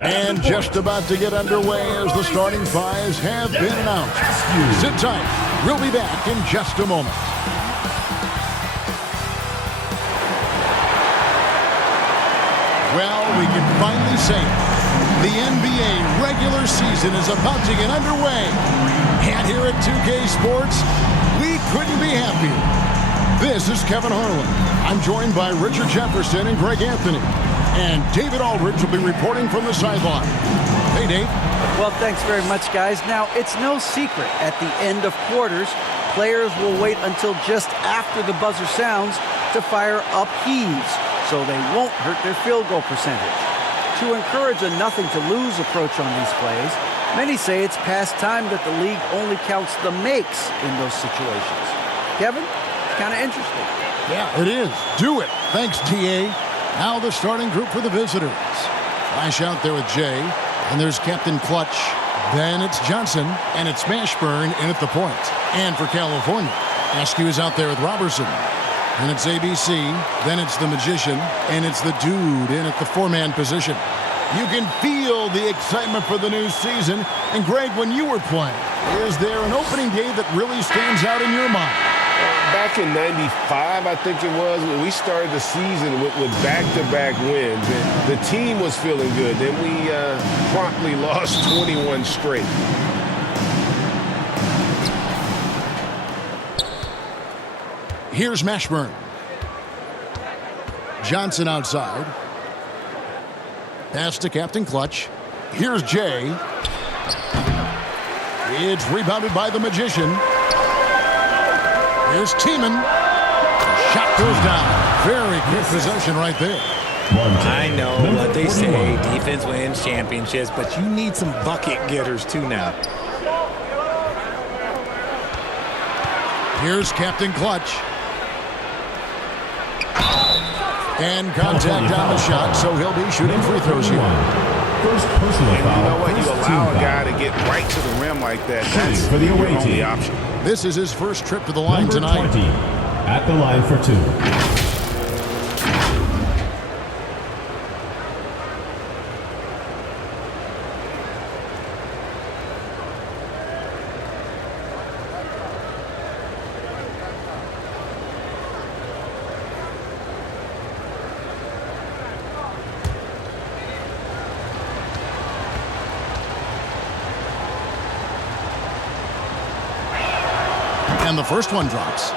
And just about to get underway as the starting fives have been announced. Sit tight. We'll be back in just a moment. Well, we can finally say it. The NBA regular season is about to get underway. And here at 2K Sports, we couldn't be happier. This is Kevin Harlan. I'm joined by Richard Jefferson and Greg Anthony. And David Aldridge will be reporting from the sideline. Hey, Dave. Well, thanks very much, guys. Now, it's no secret at the end of quarters, players will wait until just after the buzzer sounds to fire up heaves, so they won't hurt their field goal percentage. To encourage a nothing-to-lose approach on these plays, many say it's past time that the league only counts the makes in those situations. Kevin, it's kind of interesting. Yeah, it is. Do it. Thanks, TA. Now the starting group for the visitors. Flash out there with Jay, and there's Captain Clutch. Then it's Johnson, and it's Mashburn in at the point. And for California, Askew is out there with Robertson. And it's ABC, then it's the Magician, and it's the Dude in at the four-man position. You can feel the excitement for the new season. And Greg, when you were playing, is there an opening day that really stands out in your mind? Back in '95, I think it was, when we started the season with back-to-back wins. And the team was feeling good. Then we promptly lost 21 straight. Here's Mashburn. Johnson outside. Pass to Captain Clutch. Here's Jay. It's rebounded by the Magician. Here's Tiemann. Shot goes down. Very good possession right there. I know what they say, defense wins championships, but you need some bucket getters too now. Here's Captain Clutch. And contact on the shot, so he'll be shooting free throws here. First personal And foul. you know what? You First allow a team guy foul. to get right to the rim like that. That's For the your away only team. option. This is his first trip to the line Number tonight. 20, at the line for two. And the first one drops.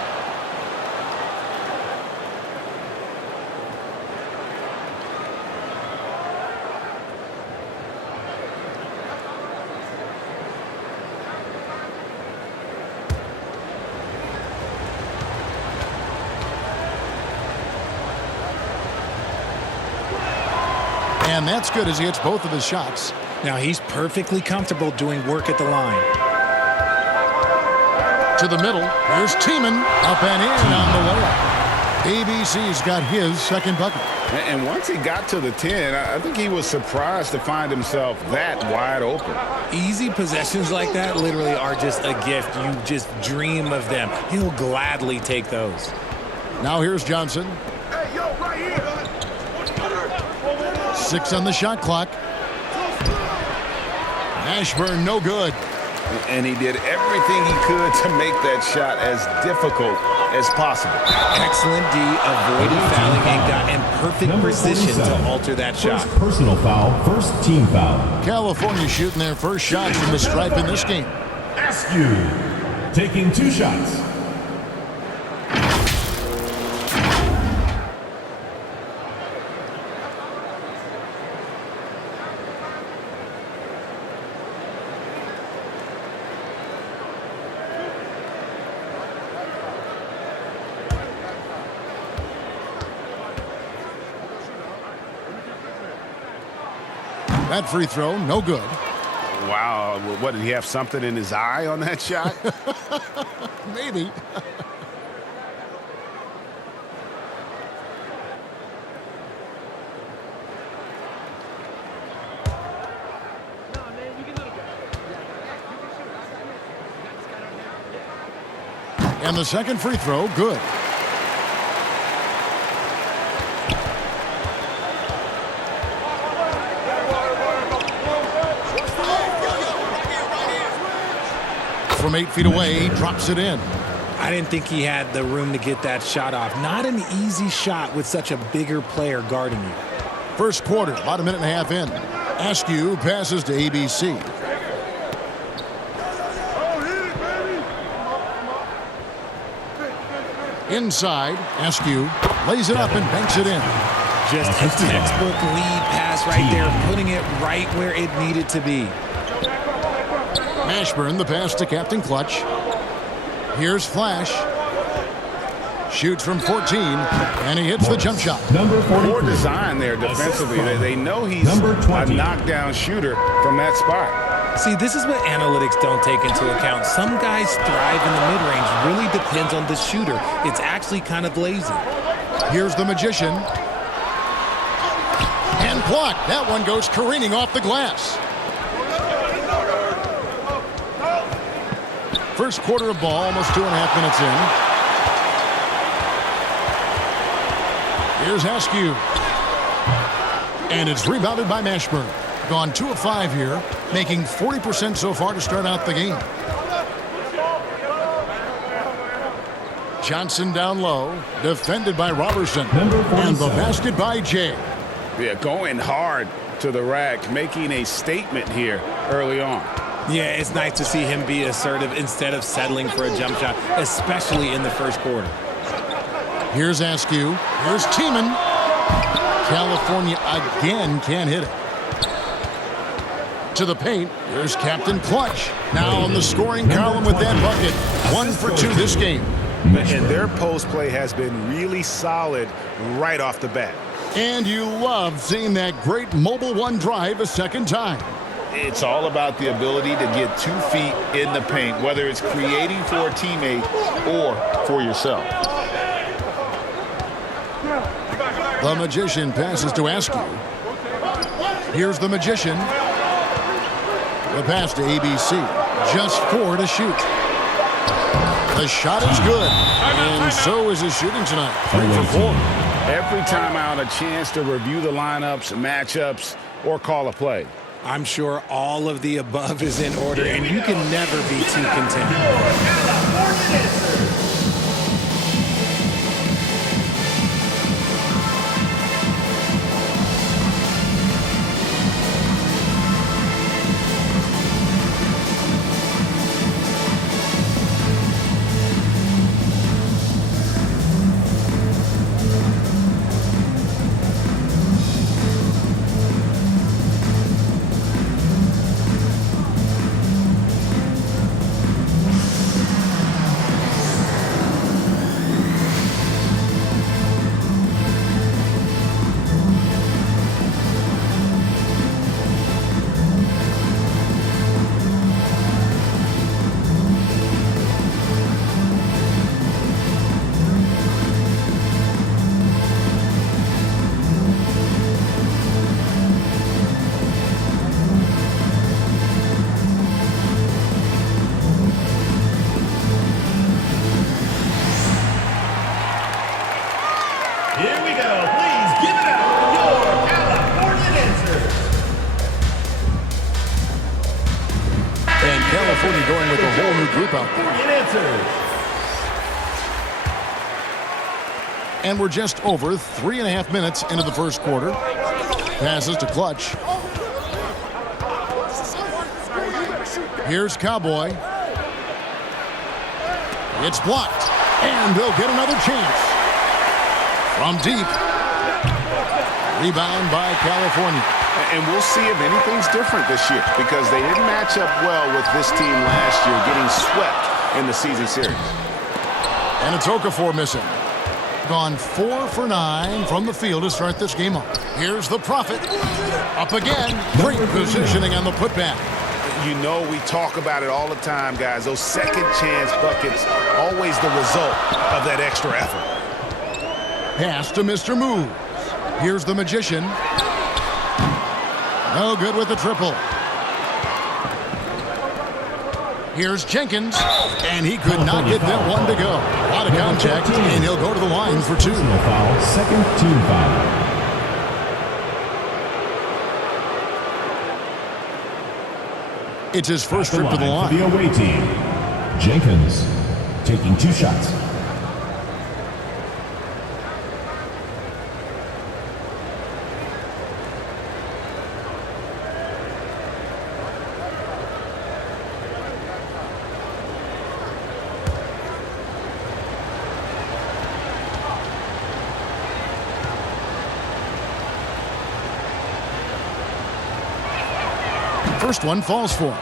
And that's good as he hits both of his shots. Now he's perfectly comfortable doing work at the line. To the middle, here's Tiemann, up and in on the layup. ABC's got his second bucket. And once he got to the 10, I think he was surprised to find himself that wide open. Easy possessions like that literally are just a gift. You just dream of them. He'll gladly take those. Now here's Johnson. Hey, yo, right here. 6 on the shot clock. Mashburn, no good. And he did everything he could to make that shot as difficult as possible. Excellent D, avoided fouling and got in perfect Number position 47. to alter that shot. First personal foul. First team foul. California shooting their first shot from the stripe in this game. Askew taking two shots. That free throw, no good. Wow, what, did he have something in his eye on that shot? Maybe. And the second free throw, good. from 8 feet away, drops it in. I didn't think he had the room to get that shot off. Not an easy shot with such a bigger player guarding you. First quarter, about a minute and a half in. Askew passes to ABC. Inside, Askew lays it up and banks it in. Just a textbook lead pass right there, putting it right where it needed to be. Mashburn, the pass to Captain Clutch. Here's Flash. Shoots from 14, and he hits the jump shot. Number Poor 43. design there defensively. They know he's Number a 20. knockdown shooter from that spot. See, this is what analytics don't take into account. Some guys thrive in the mid-range. Really depends on the shooter. It's actually kind of lazy. Here's the Magician. And blocked. That one goes careening off the glass. First quarter of ball, almost 2.5 minutes in. Here's Askew. And it's rebounded by Mashburn. Gone 2 of 5 here, making 40% so far to start out the game. Johnson down low, defended by Robertson. Number And the 47. basket by Jay. Yeah, going hard to the rack, making a statement here early on. Yeah, it's nice to see him be assertive instead of settling for a jump shot, especially in the first quarter. Here's Askew. Here's Tiemann. California again can't hit it. To the paint. Here's Captain Clutch. Now on the scoring column with that bucket. 1 for 2 this game. And their post play has been really solid right off the bat. And you love seeing that great mobile one drive a second time. It's all about the ability to get 2 feet in the paint, whether it's creating for a teammate or for yourself. The Magician passes to Askew. Here's the Magician. The pass to ABC. Just 4 to shoot. The shot is good. And so is his shooting tonight. 3 for 4. Every time out, a chance to review the lineups, matchups, or call a play. I'm sure all of the above is in order, and you can never be too content. Here we go. Please give it up for your California dancers. And California going with a whole new group out there. California dancers. And we're just over 3.5 minutes into the first quarter. Passes to Clutch. Here's Cowboy. It's blocked. And they'll get another chance. From deep. Rebound by California. And we'll see if anything's different this year because they didn't match up well with this team last year, getting swept in the season series. And it's Okafor missing. Gone 4 for 9 from the field to start this game off. Here's the Prophet. Up again. Great positioning on the putback. You know we talk about it all the time, guys. Those second chance buckets, always the result of that extra effort. Pass to Mr. Moves. Here's the Magician. No good with the triple. Here's Jenkins, and he could not get that one to go. A lot of contact, and he'll go to the line for 2. Personal foul, second team foul. It's his first At trip to the for line. the away team. Jenkins taking 2 shots. First one falls for him.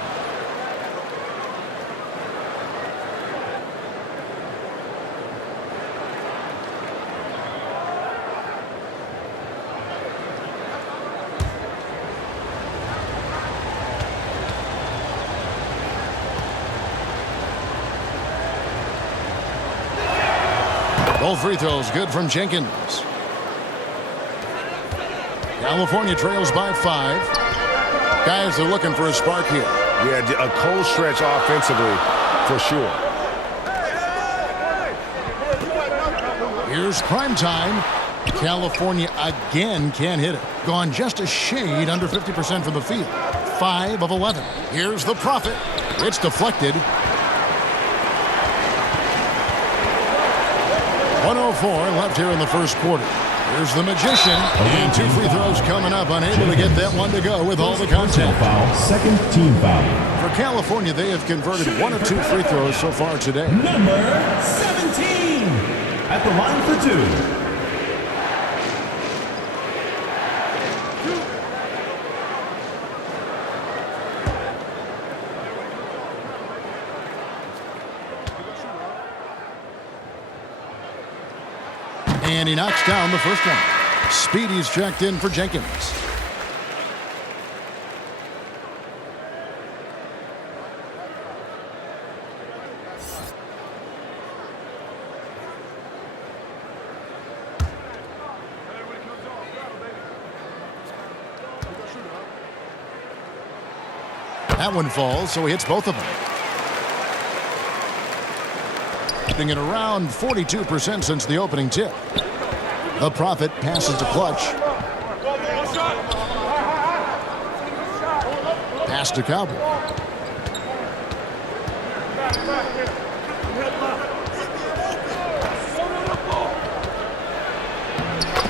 Both free throws good from Jenkins. California trails by 5. Guys are looking for a spark here. Yeah, a cold stretch offensively for sure. Here's prime time. California again can't hit it. Gone just a shade under 50% from the field. 5 of 11. Here's the Prophet. It's deflected. 1:04 left here in the first quarter. Here's the Magician. And 2 free throws coming up. Unable to get that one to go with all the contact. Foul, second team foul. For California, they have converted 1 of 2 free throws so far today. Number 17 at the line for 2. And he knocks down the first one. Speedy's checked in for Jenkins. That one falls, so he hits both of them. Keeping it around 42% since the opening tip. The Prophet passes to Clutch. Pass to Cowboy.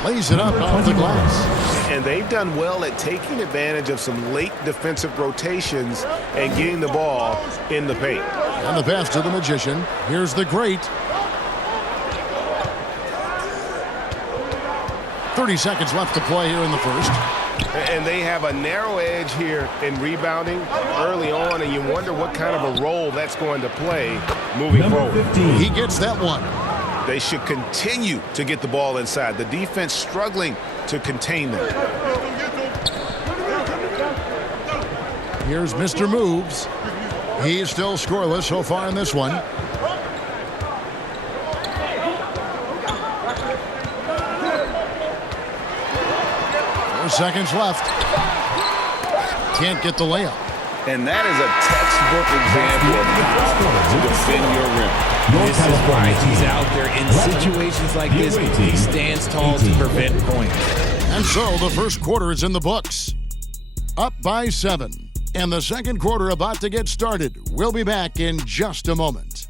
Lays it up off the glass. And they've done well at taking advantage of some late defensive rotations and getting the ball in the paint. And the pass to the Magician. Here's the Great. 30 seconds left to play here in the first. And they have a narrow edge here in rebounding early on, and you wonder what kind of a role that's going to play moving forward. 15. He gets that one. They should continue to get the ball inside. The defense struggling to contain them. Here's Mr. Moves. He's still scoreless so far in this one. Seconds left. Can't get the layup. And that is a textbook example of how to defend your rim. This is why he's out there in situations like this. He stands tall to prevent points. And so the first quarter is in the books. Up by 7. And the second quarter about to get started. We'll be back in just a moment.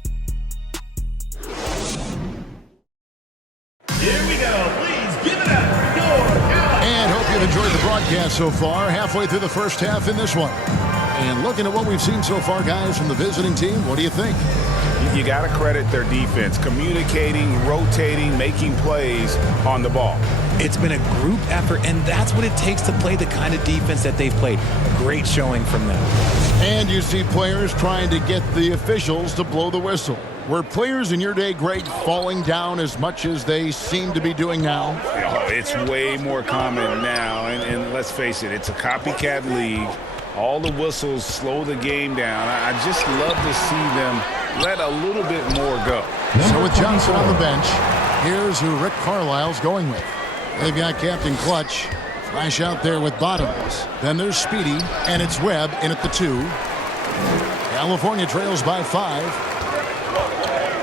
Here we go. Please give it up for your California. And hope you've enjoyed the broadcast so far. Halfway through the first half in this one. And looking at what we've seen so far, guys, from the visiting team, what do you think? You got to credit their defense, communicating, rotating, making plays on the ball. It's been a group effort, and that's what it takes to play the kind of defense that they've played. Great showing from them. And you see players trying to get the officials to blow the whistle. Were players in your day, Greg, falling down as much as they seem to be doing now? Oh, it's way more common now, and let's face it, it's a copycat league. All the whistles slow the game down. I just love to see them let a little bit more go. So with Johnson on the bench, here's who Rick Carlisle's going with. They've got Captain Clutch. Flash out there with Bottoms. Then there's Speedy, and it's Webb in at the 2. California trails by 5.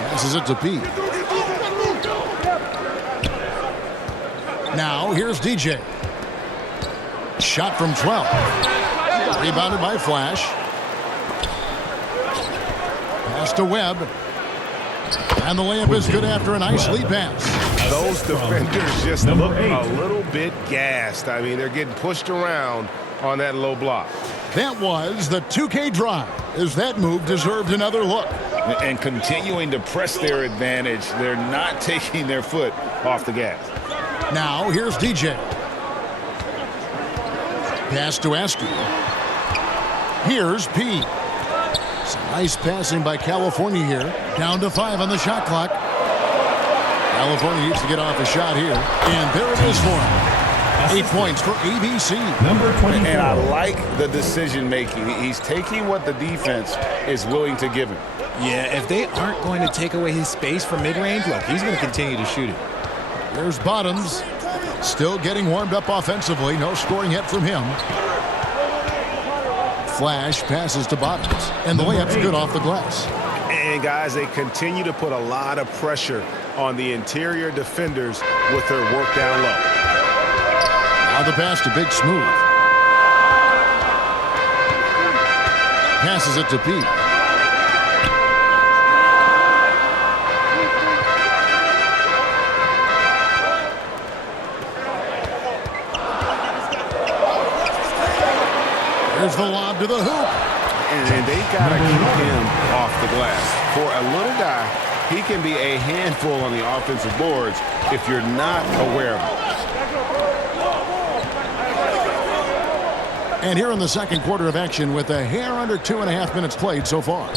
Passes it to Pete. Now here's DJ. Shot from 12. Rebounded by Flash. Pass Pass to Webb. And the layup is good after a nice lead pass. Those defenders just look a little bit gassed. I mean, they're getting pushed around on that low block. That was the 2K drive, as that move deserved another look. And continuing to press their advantage, they're not taking their foot off the gas. Now, here's DJ. Pass to Askew. Here's P. Some nice passing by California here. Down to 5 on the shot clock. California needs to get off a shot here. And there it is for him. 8 points for ABC. Number 24. And I like the decision making. He's taking what the defense is willing to give him. Yeah, if they aren't going to take away his space from mid-range, look, he's going to continue to shoot it. There's Bottoms. Still getting warmed up offensively. No scoring yet from him. Flash passes to Bottoms. And the layup's good off the glass. And, guys, they continue to put a lot of pressure on the interior defenders with their work down low. Now the pass to Big Smooth. Passes it to Pete. There's the lob to the hoop. And they got to keep him off the glass. For a little guy, he can be a handful on the offensive boards if you're not aware of it. And here in the second quarter of action with a hair under 2.5 minutes played so far.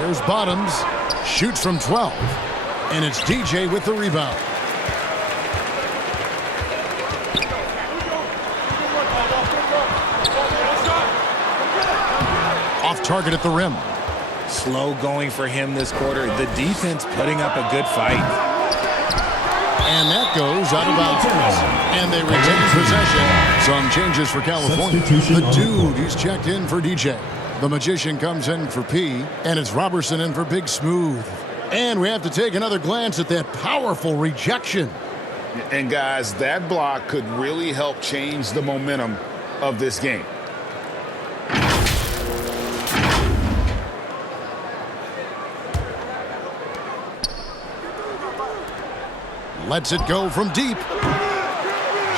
There's Bottoms. Shoots from 12. And it's DJ with the rebound. Off target at the rim. Slow going for him this quarter. The defense putting up a good fight. And that goes out of bounds. And they retain possession. Some changes for California. The dude, he's checked in for DJ. The magician comes in for P. And it's Robertson in for Big Smooth. And we have to take another glance at that powerful rejection. And, guys, that block could really help change the momentum of this game. Lets it go from deep.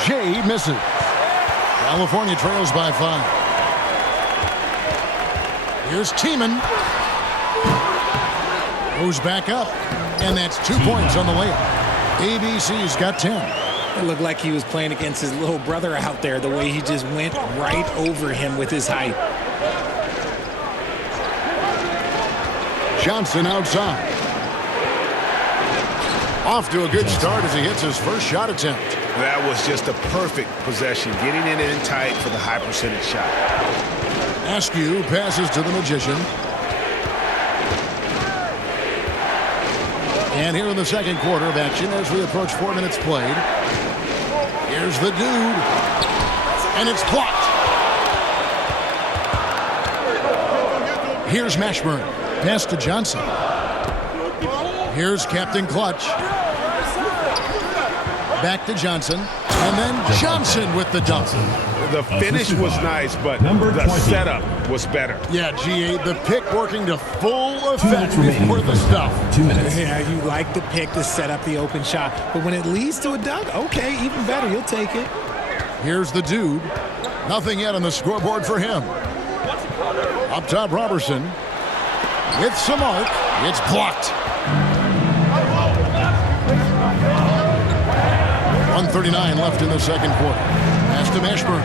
Jay misses. California trails by 5. Here's Tiemann. Goes back up. And that's 2 points on the layup. ABC's got 10. It looked like he was playing against his little brother out there, the way he just went right over him with his height. Johnson outside. Off to a good start as he hits his first shot attempt. That was just a perfect possession, getting it in tight for the high percentage shot. Askew passes to the magician. And here in the second quarter of action as we approach 4 minutes played. Here's the dude. And it's blocked. Here's Mashburn. Pass to Johnson. Here's Captain Clutch. Back to Johnson. And then Johnson with the dunk. The finish was nice, but the setup was better. Yeah, GA, the pick working to full effect before the stuff. 2 minutes. Yeah, you like the pick to set up the open shot. But when it leads to a dunk, okay, even better. You'll take it. Here's the dude. Nothing yet on the scoreboard for him. Up top, Robertson. With some arc. It's blocked. 1:39 left in the second quarter. Pass to Mashburn.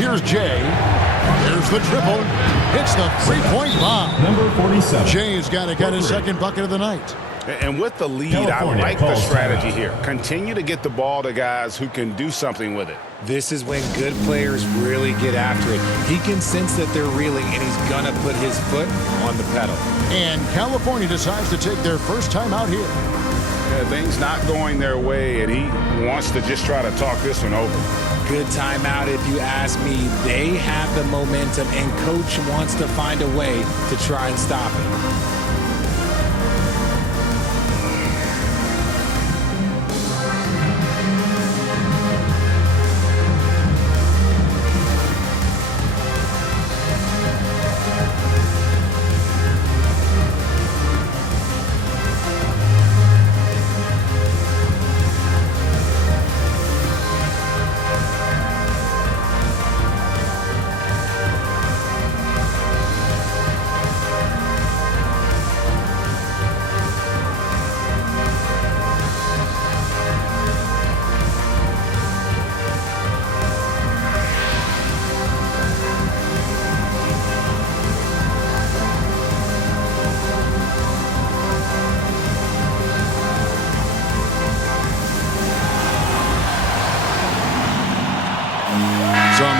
Here's Jay. There's the triple. Hits the three-point bomb. Number 47. Jay's got his second bucket of the night. And with the lead, California I like the calls strategy timeout. here. Continue to get the ball to guys who can do something with it. This is when good players really get after it. He can sense that they're reeling, and he's going to put his foot on the pedal. And California decides to take their first time out here. Yeah, things not going their way, and he wants to just try to talk this one over. Good timeout if you ask me. They have the momentum, and Coach wants to find a way to try and stop it.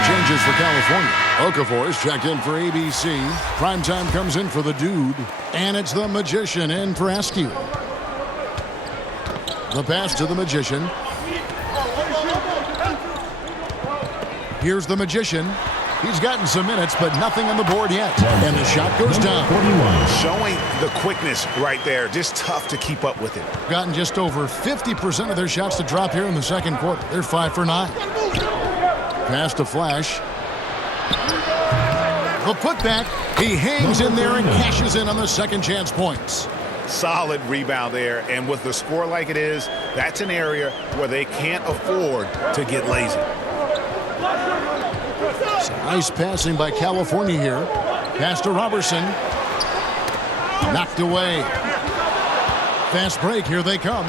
changes for California. Okafor is checked in for ABC. Primetime comes in for the Dude. And it's the Magician in for Askew. The pass to the Magician. Here's the Magician. He's gotten some minutes, but nothing on the board yet. And the shot goes down. Showing the quickness right there. Just tough to keep up with it. Gotten just over 50% of their shots to drop here in the second quarter. They're 5 for 9. Pass to Flash. The putback. He hangs in there and cashes in on the second chance points. Solid rebound there. And with the score like it is, that's an area where they can't afford to get lazy. Some nice passing by California here. Pass to Robertson. Knocked away. Fast break. Here they come.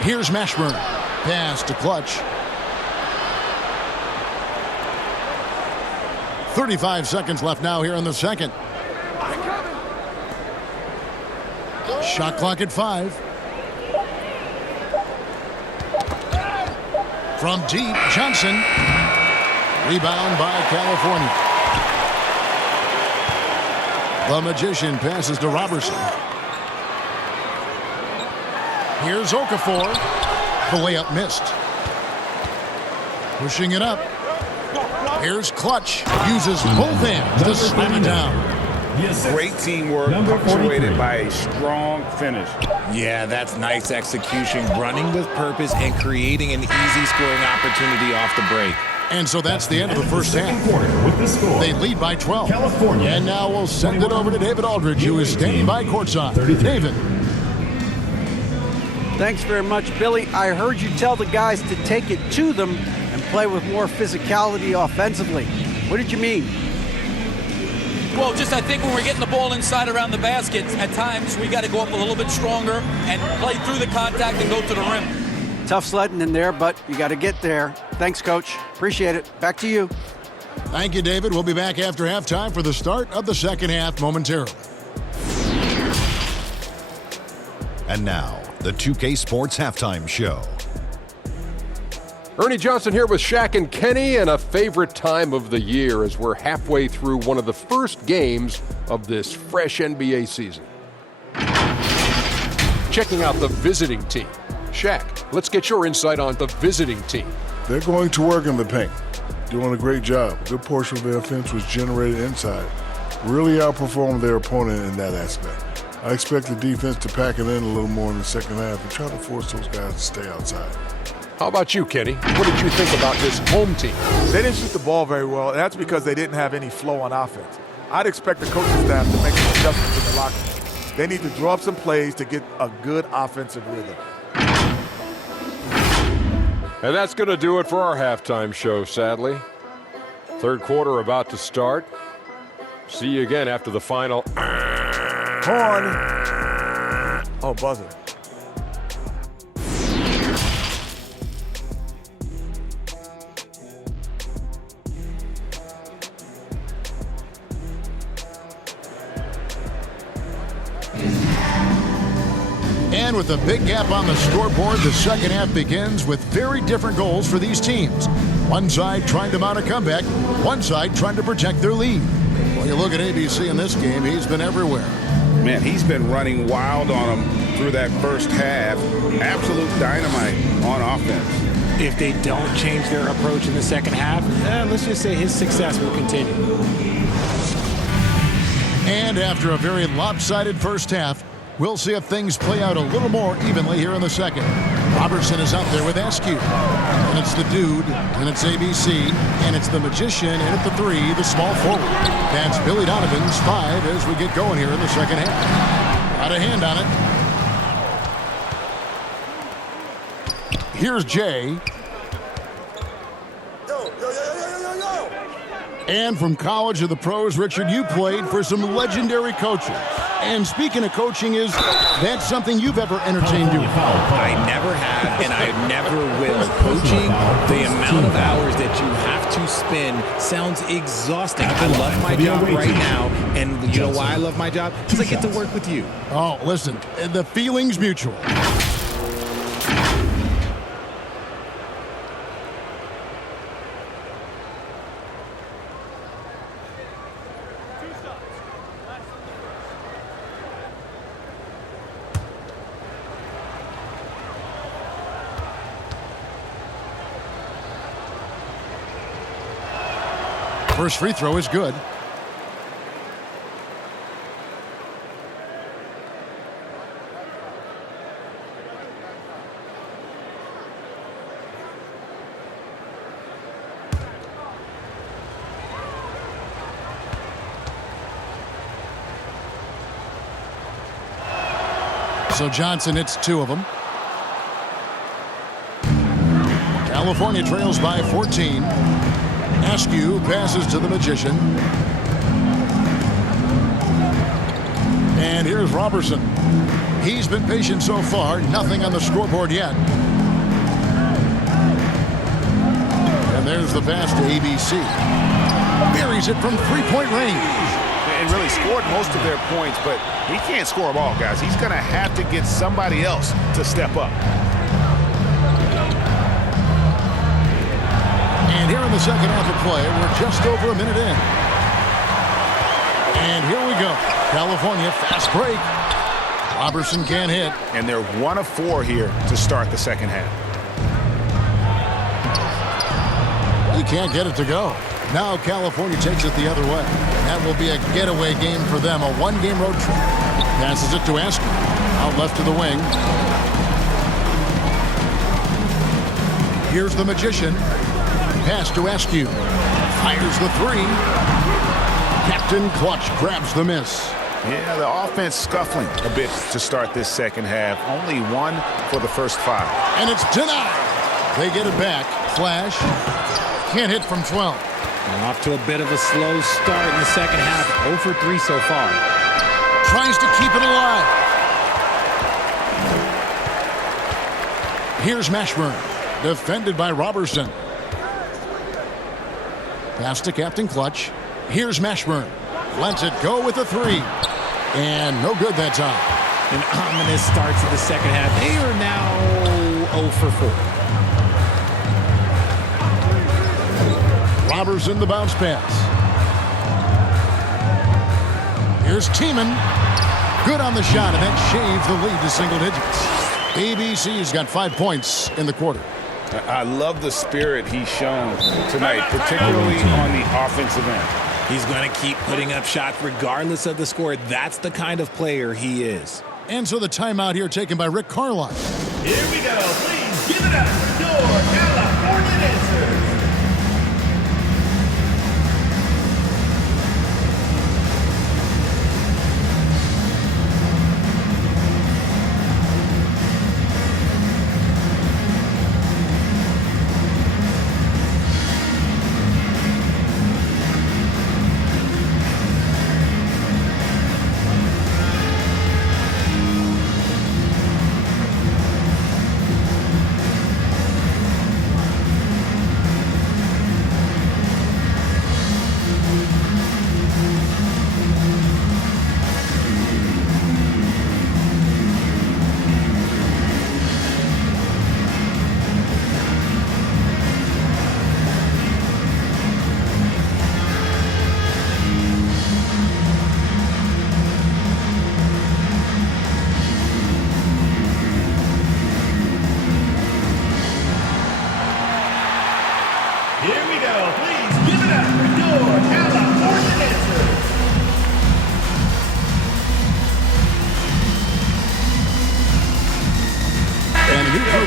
Here's Mashburn. Pass to Clutch. 35 seconds left now here in the second. Shot clock at 5. From deep, Johnson. Rebound by California. The Magician passes to Robertson. Here's Okafor. The layup missed. Pushing it up. Here's Clutch. Uses both hands to slam it down. Great teamwork, punctuated by a strong finish. Yeah, that's nice execution, running with purpose and creating an easy scoring opportunity off the break. And so that's the end of the first half. With the score, They lead by 12. California. And now we'll send it over to David Aldridge, who is standing by courtside. David. Thanks very much, Billy. I heard you tell the guys to take it to them and play with more physicality offensively. What did you mean? Well, just I think when we're getting the ball inside around the basket, at times we got to go up a little bit stronger and play through the contact and go to the rim. Tough sledding in there, but you got to get there. Thanks, Coach. Appreciate it. Back to you. Thank you, David. We'll be back after halftime for the start of the second half momentarily. And now, the 2K Sports Halftime Show. Ernie Johnson here with Shaq and Kenny, and a favorite time of the year as we're halfway through one of the first games of this fresh NBA season. Checking out the visiting team. Shaq, let's get your insight on the visiting team. They're going to work in the paint, doing a great job. A good portion of their offense was generated inside. Really outperformed their opponent in that aspect. I expect the defense to pack it in a little more in the second half and try to force those guys to stay outside. How about you, Kenny? What did you think about this home team? They didn't shoot the ball very well, and that's because they didn't have any flow on offense. I'd expect the coaching staff to make some adjustments in the locker room. They need to draw up some plays to get a good offensive rhythm. And that's going to do it for our halftime show, sadly. Third quarter about to start. See you again after the final. Horn. Oh, buzzer. And with a big gap on the scoreboard, the second half begins with very different goals for these teams. One side trying to mount a comeback, one side trying to protect their lead. When you look at ABC in this game, he's been everywhere. Man, he's been running wild on them through that first half. Absolute dynamite on offense. If they don't change their approach in the second half, let's just say his success will continue. And after a very lopsided first half, we'll see if things play out a little more evenly here in the second. Robertson is out there with Askew. And it's the Dude, and it's ABC, and it's the Magician, and at the 3, the small forward. That's Billy Donovan's 5 as we get going here in the second half. Got a hand on it. Here's Jay. And from college to the pros, Richard, you played for some legendary coaches. And speaking of coaching, is that something you've ever entertained doing? I never have, and I never will. Coaching, the amount of hours that you have to spend sounds exhausting. I love my job right now, and you know why I love my job? Because I get to work with you. Oh, listen, the feeling's mutual. First free throw is good. So Johnson hits 2 of them. California trails by 14. Askew passes to the Magician. And here's Robertson. He's been patient so far. Nothing on the scoreboard yet. And there's the pass to ABC. Buries it from three-point range. And really scored most of their points, but he can't score them all, guys. He's going to have to get somebody else to step up. And here in the second half of play, we're just over a minute in. And here we go. California fast break. Robertson can't hit. And they're 1 of 4 here to start the second half. He can't get it to go. Now California takes it the other way. That will be a getaway game for them, a one-game road trip. Passes it to Askew. Out left to the wing. Here's the Magician. Pass to Askew. Fires the 3. Captain Clutch grabs the miss. Yeah, the offense scuffling a bit to start this second half. Only 1 for the first 5. And it's denied. They get it back. Flash. Can't hit from 12. Off to a bit of a slow start in the second half. 0 for 3 so far. Tries to keep it alive. Here's Mashburn. Defended by Robertson. Pass to Captain Clutch. Here's Mashburn. Lets it go with a 3. And no good that time. An ominous start to the second half. They are now 0 for 4. Robertson the bounce pass. Here's Tiemann. Good on the shot, and that shaves the lead to single digits. ABC's got 5 points in the quarter. I love the spirit he's shown tonight, particularly on the offensive end. He's going to keep putting up shots regardless of the score. That's the kind of player he is. And so the timeout here taken by Rick Carlisle. Here we go. Please give it up for your California dancers.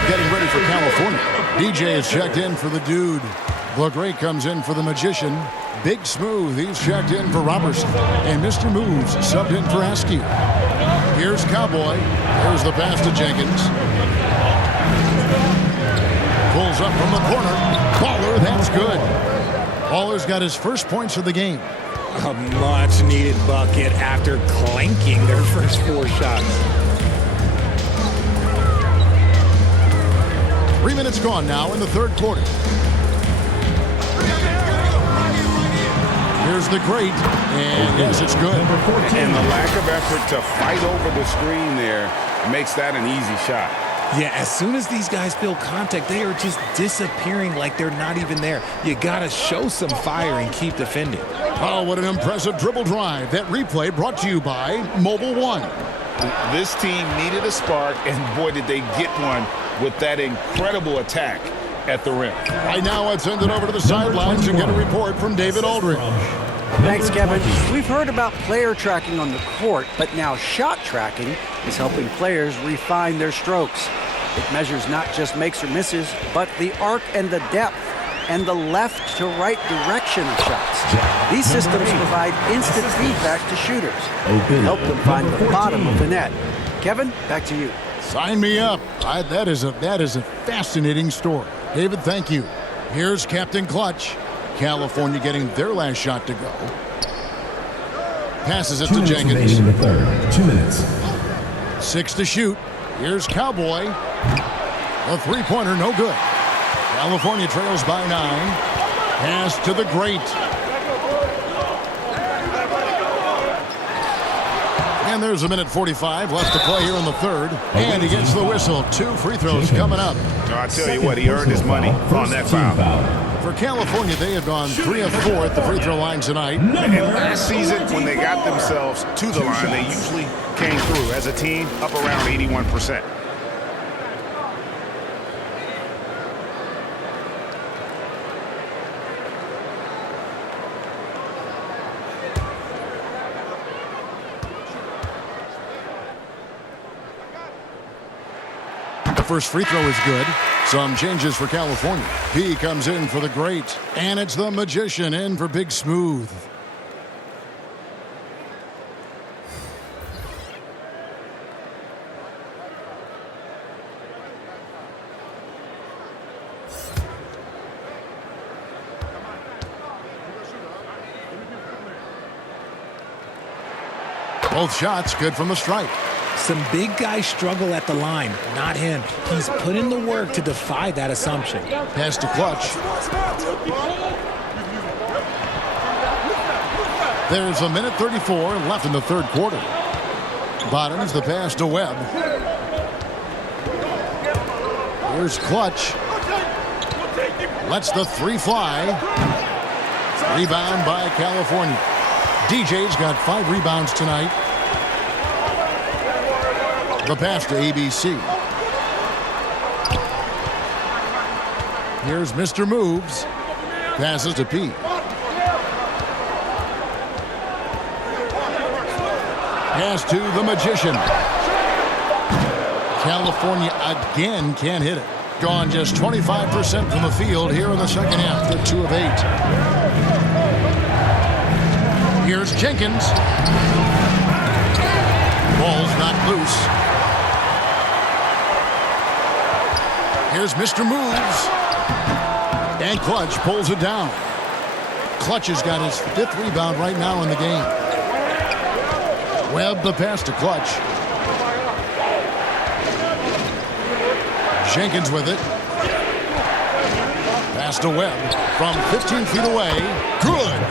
Getting ready for California. DJ is checked in for the Dude. LeGray comes in for the Magician. Big Smooth, he's checked in for Robertson. And Mr. Moves subbed in for Askew. Here's Cowboy. Here's the pass to Jenkins. Pulls up from the corner. Baller, that's good. Baller's got his first points of the game. A much-needed bucket after clanking their first 4 shots. 3 minutes gone now in the third quarter. Here's the Great, and yes, it's good. And the lack of effort to fight over the screen there makes that an easy shot. Yeah, as soon as these guys feel contact, they are just disappearing like they're not even there. You got to show some fire and keep defending. Oh, what an impressive dribble drive. That replay brought to you by Mobile One. This team needed a spark, and boy, did they get one with that incredible attack. at the rim. Right now, let's send it over to the sidelines and get a report from David Aldridge. Thanks, Kevin. We've heard about player tracking on the court, but now shot tracking is helping players refine their strokes. It measures not just makes or misses, but the arc and the depth and the left to right direction of shots. These systems provide instant feedback to shooters and help them find the bottom of the net. Kevin, back to you. Sign me up. That is a fascinating story. David, thank you. Here's Captain Clutch. California getting their last shot to go. Passes it to Jenkins. In the third. 2 minutes. 6 to shoot. Here's Cowboy. A three-pointer, no good. California trails by 9. Pass to the great. And there's a minute 45 left to play here in the third. And he gets the whistle. 2 free throws coming up. I tell you what, he earned his money on that foul. For California, they have gone 3 of 4 at the free throw line tonight. And last season, when they got themselves to the line, they usually came through as a team up around 81%. The first free throw is good. Some changes for California. P comes in for the great. And it's the magician in for Big Smooth. Both shots good from the strike. Some big guys struggle at the line, not him. He's put in the work to defy that assumption. Pass to Clutch. There's a minute 34 left in the third quarter. Bottoms the pass to Webb. Here's Clutch. Lets the 3 fly. Rebound by California. DJ's got 5 rebounds tonight. The pass to ABC. Here's Mr. Moves. Passes to P. Pass to the magician. California again can't hit it. Gone just 25% from the field here in the second half. They're 2 of 8. Here's Jenkins. Ball's knocked loose. Here's Mr. Moves. And Clutch pulls it down. Clutch has got his 5th rebound right now in the game. Webb the pass to Clutch. Jenkins with it. Pass to Webb from 15 feet away. Good.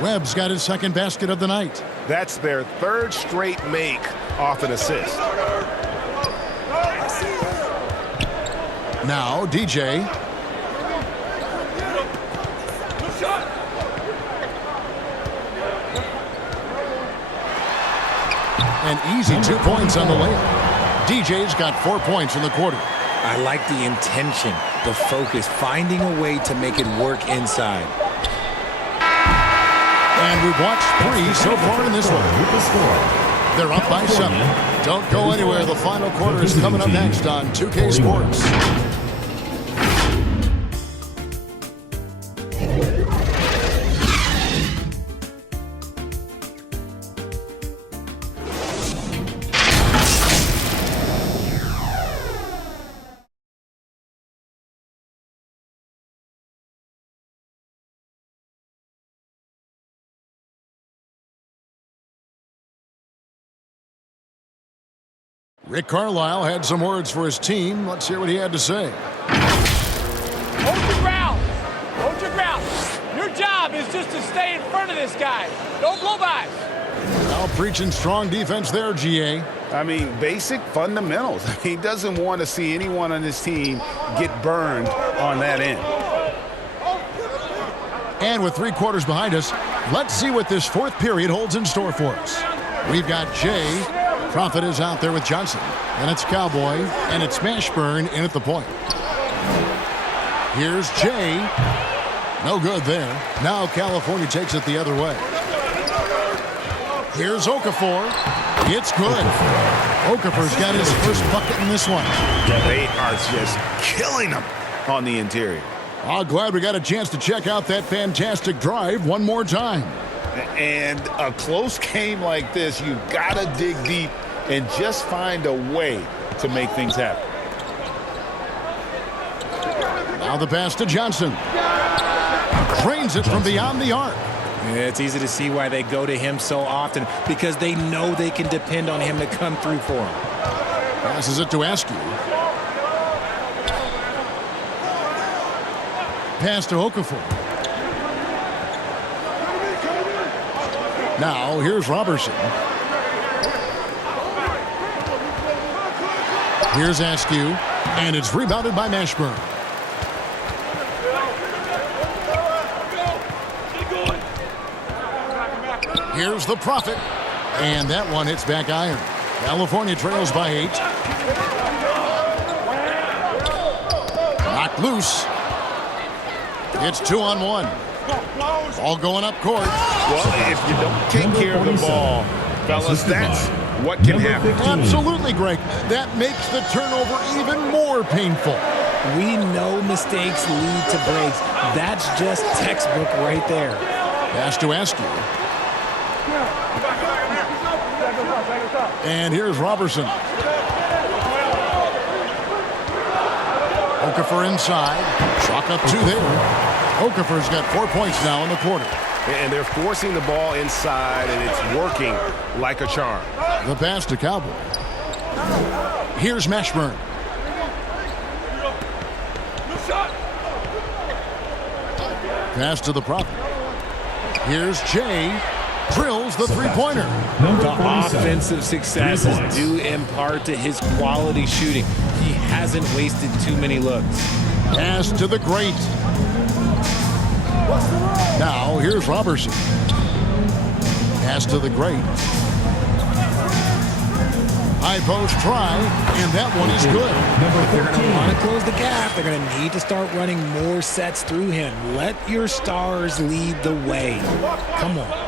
Webb's got his 2nd basket of the night. That's their 3rd straight make off an assist. Now, DJ. An easy 2 points on the layup. DJ's got 4 points in the quarter. I like the intention, the focus, finding a way to make it work inside. And we've watched 3 so far in this one. They're up by 7. Don't go anywhere. The final quarter is coming up next on 2K Sports. Rick Carlisle had some words for his team. Let's hear what he had to say. Hold your ground. Hold your ground. Your job is just to stay in front of this guy. Don't blow by. Now preaching strong defense there, GA. I mean, basic fundamentals. He doesn't want to see anyone on his team get burned on that end. And with 3 quarters behind us, let's see what this 4th period holds in store for us. We've got Jay. Prophet is out there with Johnson. And it's Cowboy. And it's Mashburn in at the point. Here's Jay. No good there. Now California takes it the other way. Here's Okafor. It's good. Okafor's got his first bucket in this one. They are just killing them on the interior. Oh, glad we got a chance to check out that fantastic drive one more time. And a close game like this, you've got to dig deep and just find a way to make things happen. Now the pass to Johnson. Drains it from beyond the arc. Yeah, it's easy to see why they go to him so often, because they know they can depend on him to come through for them. Passes it to Askew. Pass to Okafor. Now here's Robertson. Here's Askew, and it's rebounded by Mashburn. Here's the Prophet, and that one hits back iron. California trails by 8. Knocked loose. It's 2-on-1. Ball going up court. Well, if you don't take care of the ball, fellas, that's what can happen. Absolutely, Greg. That makes the turnover even more painful. We know mistakes lead to breaks. That's just textbook right there. Pass to Askew. And here's Robertson. Okafor inside. Chalk up 2 there. Okafor's got 4 points now in the quarter. And they're forcing the ball inside, and it's working like a charm. The pass to Cowboy. Here's Mashburn. Pass to the Prophet. Here's Jay. Drills the three-pointer. The offensive success is due in part to his quality shooting. He hasn't wasted too many looks. Pass to the great. Now here's Robertson. Pass to the great. High post try, and that one is good. If they're going to want to close the gap, they're going to need to start running more sets through him. Let your stars lead the way. Come on.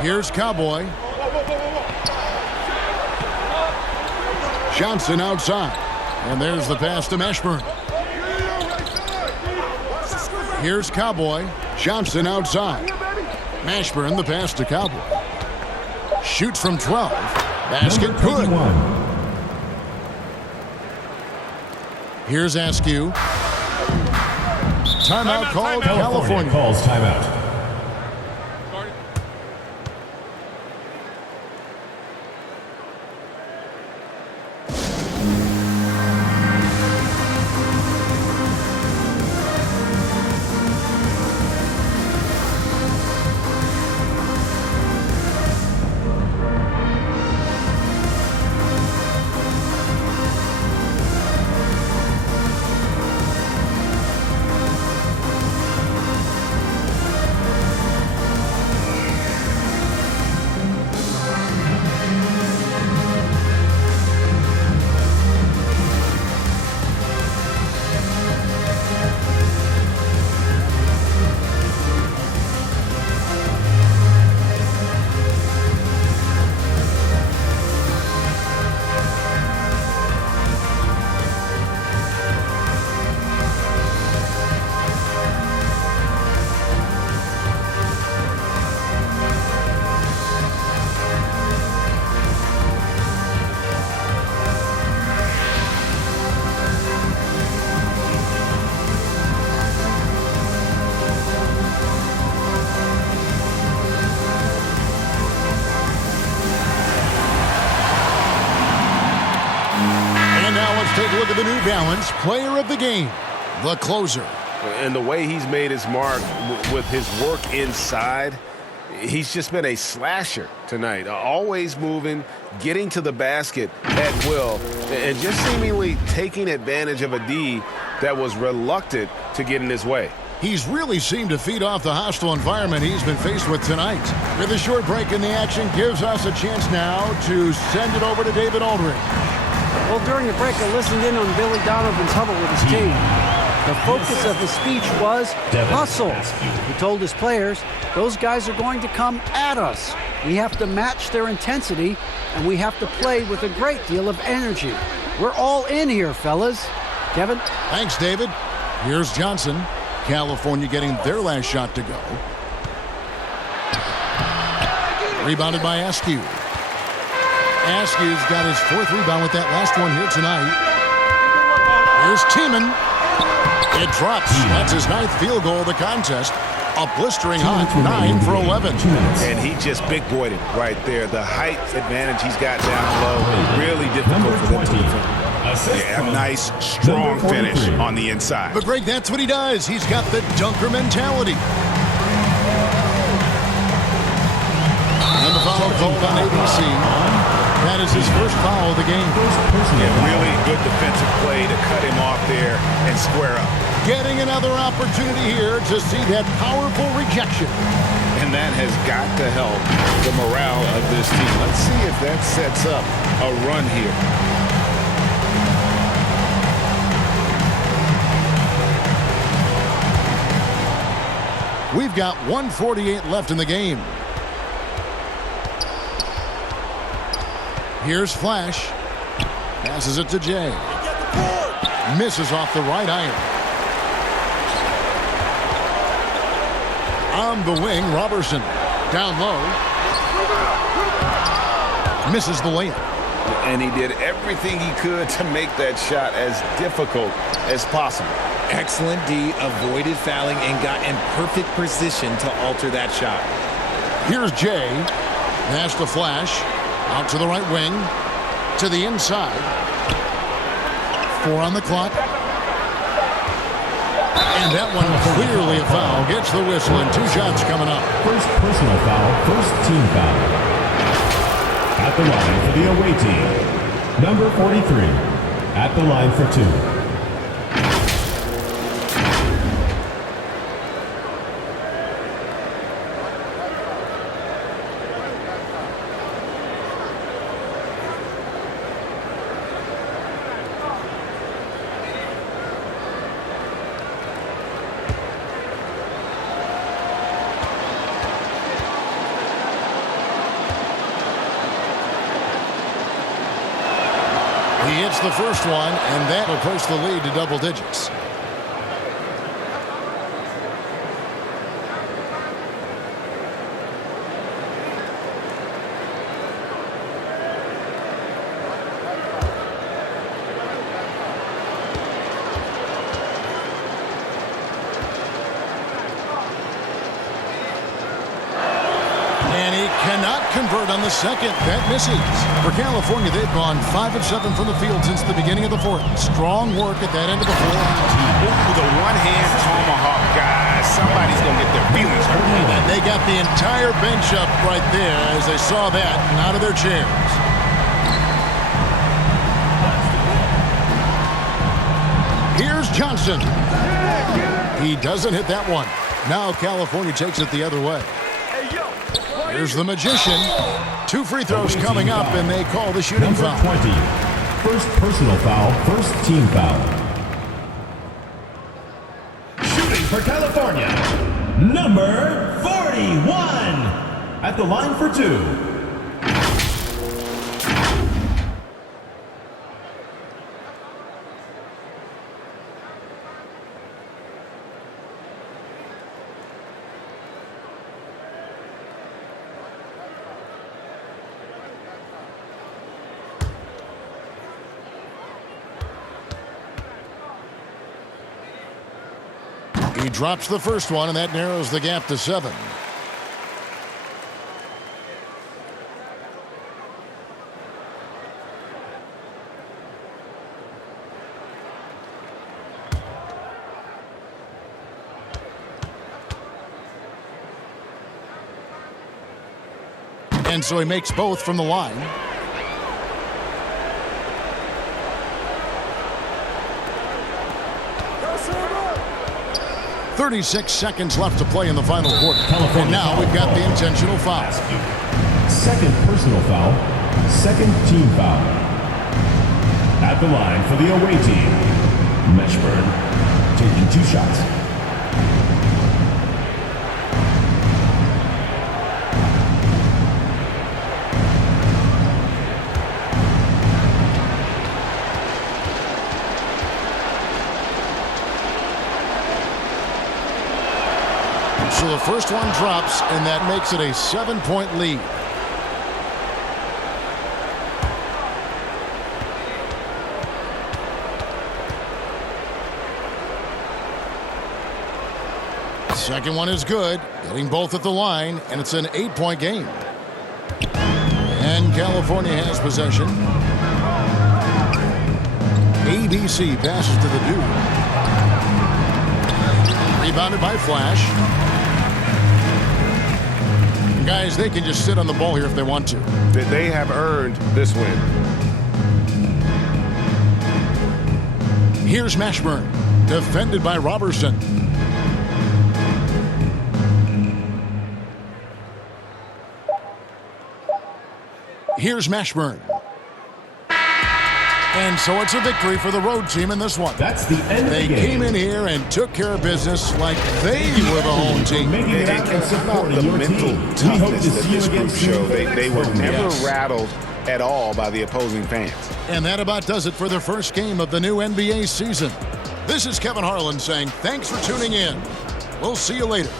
Here's Cowboy. Johnson outside. And there's the pass to Mashburn. Here's Cowboy. Johnson outside. Mashburn, the pass to Cowboy. Shoots from 12. Basket good. Here's Askew. Timeout called. California calls timeout. Take a look at the New Balance player of the game, the closer. And the way he's made his mark with his work inside, he's just been a slasher tonight. Always moving, getting to the basket at will, and just seemingly taking advantage of a D that was reluctant to get in his way. He's really seemed to feed off the hostile environment he's been faced with tonight. With a short break in the action, gives us a chance now to send it over to David Aldridge. Well, during the break, I listened in on Billy Donovan's huddle with his team. The focus of his speech was hustle. He told his players, those guys are going to come at us. We have to match their intensity, and we have to play with a great deal of energy. We're all in here, fellas. Kevin? Thanks, David. Here's Johnson. California getting their last shot to go. Rebounded by Askew. Askew's got his 4th rebound with that last one here tonight. Here's Tiemann. It drops. That's his 9th field goal of the contest. A blistering hot 9 for 11. And he just big-boyed it right there. The height advantage he's got down low, really difficult for them to defend. Yeah, a nice, strong finish on the inside. But Greg, that's what he does. He's got the dunker mentality. And the foul called on ABC. That is his first foul of the game. Yeah, really good defensive play to cut him off there and square up. Getting another opportunity here to see that powerful rejection. And that has got to help the morale of this team. Let's see if that sets up a run here. We've got 1:48 left in the game. Here's Flash. Passes it to Jay. Misses off the right iron. On the wing, Robertson. Down low. Misses the layup. And he did everything he could to make that shot as difficult as possible. Excellent D, avoided fouling and got in perfect position to alter that shot. Here's Jay. Pass to Flash. Out to the right wing. To the inside. 4 on the clock. And that one clearly a foul. Gets the whistle and 2 shots coming up. First personal foul, first team foul. At the line for the away team, number 43. At the line for 2. He hits the first one, and that will push the lead to double digits. And he cannot convert on the second. That misses. For California, they've gone 5 of 7 from the field since the beginning of the 4th. Strong work at that end of the 4th. With a one-hand tomahawk, guys, somebody's going to get their feelings hurt. And they got the entire bench up right there as they saw that and out of their chairs. Here's Johnson. He doesn't hit that one. Now California takes it the other way. Here's the magician. 2 free throws coming up, and they call the shooting foul. Number 20. First personal foul, first team foul. Shooting for California, number 41. At the line for 2. He drops the first one, and that narrows the gap to 7. And so he makes both from the line. .36 seconds left to play in the final quarter. And now we've got the intentional foul. Second personal foul, second team foul. At the line for the away team, Meshburn. taking 2 shots. So the first one drops, and that makes it a 7-point lead. Second one is good, getting both at the line, and it's an 8-point game. And California has possession. ABC passes to the dude. Rebounded by Flash. And guys, they can just sit on the ball here if they want to. They have earned this win. Here's Mashburn, defended by Robertson. Here's Mashburn. And so it's a victory for the road team in this one. That's the end of the game. They came in here and took care of business like they were the home team. Making it out and supporting The your mental team. We hope toughness to that see you this again group soon. showed. They were never Yes. rattled at all by the opposing fans. And that about does it for the first game of the new NBA season. This is Kevin Harlan saying thanks for tuning in. We'll see you later.